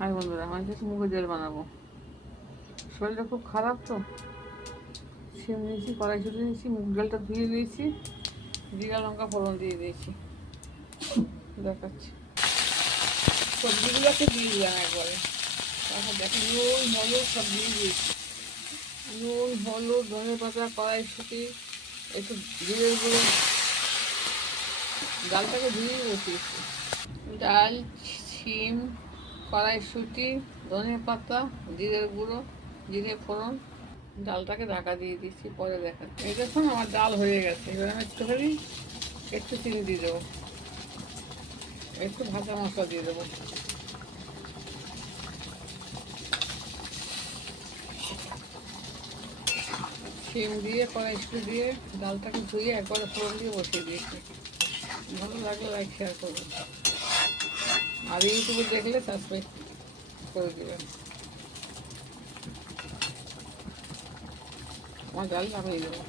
High বন্ধুরা, আমি কিছু মুগের ডাল বানাবো। শরীরটা খুব খারাপ তো, সিম নিয়েছি, কড়াইশুঁটি নিয়েছি, মুগ ডালটা ধুয়ে নিয়েছি, জিরা লঙ্কা ফোড়ন দিয়ে দিয়েছি। দেখাচ্ছি, সবজিগুলোকে দিয়ে দিলাম একবারে। তারপর দেখো নুন হলুদ সব দিয়ে দিয়েছি। নুন হলুদ ধনে পাতা কড়াইশুঁটি একটু জিরের গুঁড়ো। ডালটাকে ধুয়ে বসিয়েছি। ডাল, শিম, কড়াইশুঁটি, ধনে পাতা, জিরের গুঁড়ো, জিরে ফোড়ন, ডালটাকে ঢাকা দিয়ে দিচ্ছি। পরে দেখা, এই দেখুন আমার ডাল হয়ে গেছে। এবার আমি একটু চিনি দিয়ে দেবো, একটু ভাজা মশলা দিয়ে দেবো। শিম দিয়ে কড়াইশুঁটি দিয়ে ডালটাকে ধুয়ে একবারে ফোড়ন দিয়ে বসিয়ে দিয়েছি। ভালো লাগলে লাইক শেয়ার করবেন, আর ইউটিউবে দেখলে সাবস্ক্রাইব করে দেবেন। আমার ডাল নামিয়ে দেবো।